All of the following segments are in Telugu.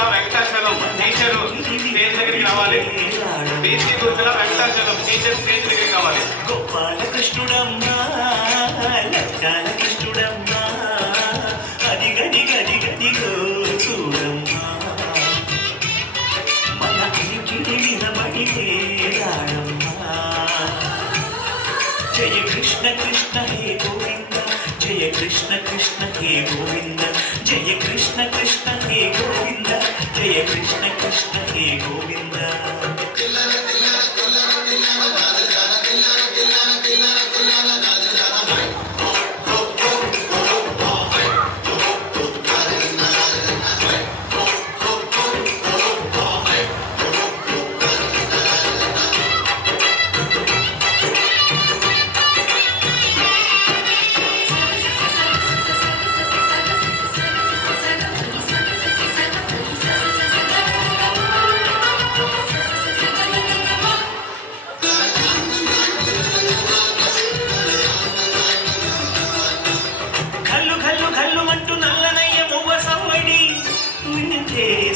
గుర్తుల వెంకటాచలం టీచర్ స్టేజ్ దగ్గరికి రావాలి. బీసీ గుర్తుల వెంకటాచలం టీచర్ స్టేజ్ దగ్గరికి రావాలి. గోపాల కృష్ణుడమ్మా లక్షాల కృష్ణుడమ్మా అది గది గది గదిగో చూడమ్మా మన ఇంటికి నిలబడితే రాడమ్మా. జయ కృష్ణ కృష్ణ హే గోవింద జయ కృష్ణ కృష్ణ హే గోవింద జయ కృష్ణ కృష్ణ హే గోవింద జయ కృష్ణ కృష్ణ హే గోవింద.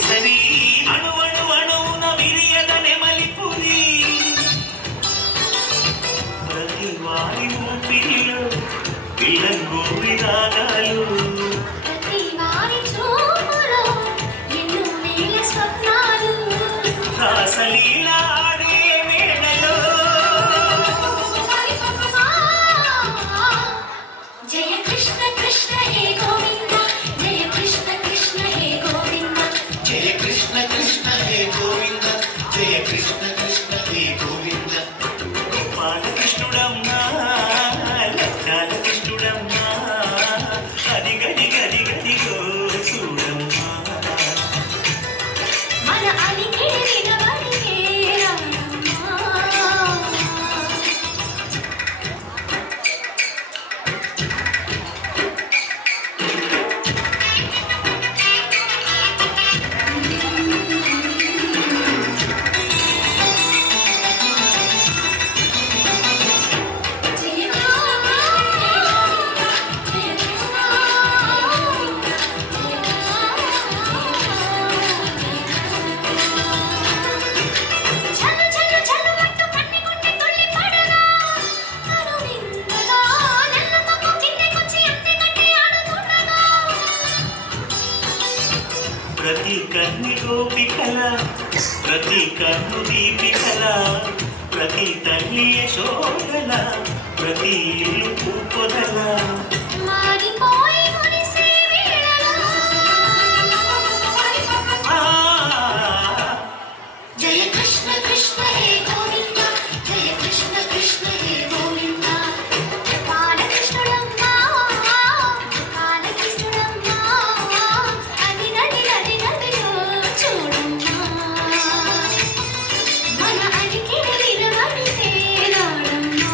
సరి అణువణు అణువున విరియదనే మలిపురి ప్రతి వారి ఊపిరిలో పిల్లంగో విరాగాలు ప్రతి వారి చూపులో ఎన్నో వేల స్వప్నాలు రాసలీలా ఆడే వేళలో జయ కృష్ణ కృష్ణ హే గోవింద జయ కృష్ణ కృష్ణ హే గోవింద జయ కృష్ణ కృష్ణ హే గోవింద జయ కృష్ణ కృష్ణ హే గోవింద. గోపాల కృష్ణుడమ్మా లక్షాల కృష్ణుడమ్మా అది గది గది గదిగో చూడమ్మా మన అలికే నిలబడితే రాడమ్మా. ప్రతి కన్ని గోపికల ప్రతి కన్ను దీపికల ప్రతి తల్లి యశోదల ప్రతి ఇల్లు పూపొదల మారిపోయి మురిసే వేళలో జయ కృష్ణ కృష్ణ హే గోవింద జయ కృష్ణ కృష్ణ హే గోవింద. బాలకృష్ణుడమ్మా బాలకృష్ణుడమ్మా అది నది నది నదిలో చూడమ్మా మన అడికి నిలబడితే రాడమ్మా.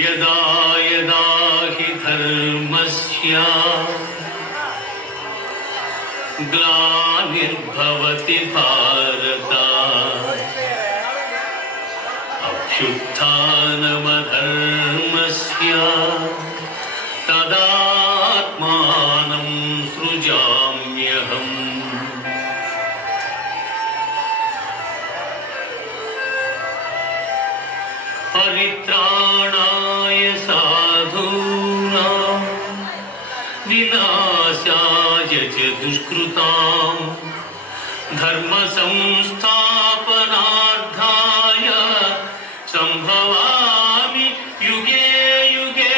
యదా యదా హి ధర్మస్య గ్లానిర్భవతి భారత అభ్యుత్థానమధర్మస్య తదాత్మానం సృజామ్యహం. పరిత్రాణాయ సాధూనాం వినాశాయ చ దుష్కృతాం ధర్మ సంస్థాపనార్థాయ సంభవామి యుగే యుగే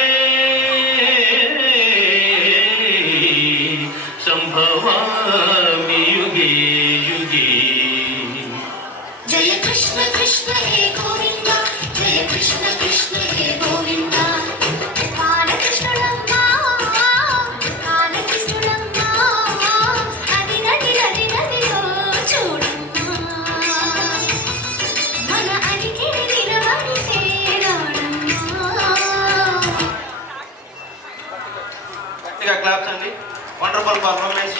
సంభవామి యుగే యుగే. జయ కృష్ణ కృష్ణ హే గోవింద జయ కృష్ణ కృష్ణ హే గోవింద. బాలకృష్ణుడమ్మా బాలకృష్ణుడమ్మా అది నది నది నదిలో చూడమ్మా మన అడికి నిలబడితే రాడమ్మా. గట్టిగా క్లాప్స్ అండి. Wonderful performance.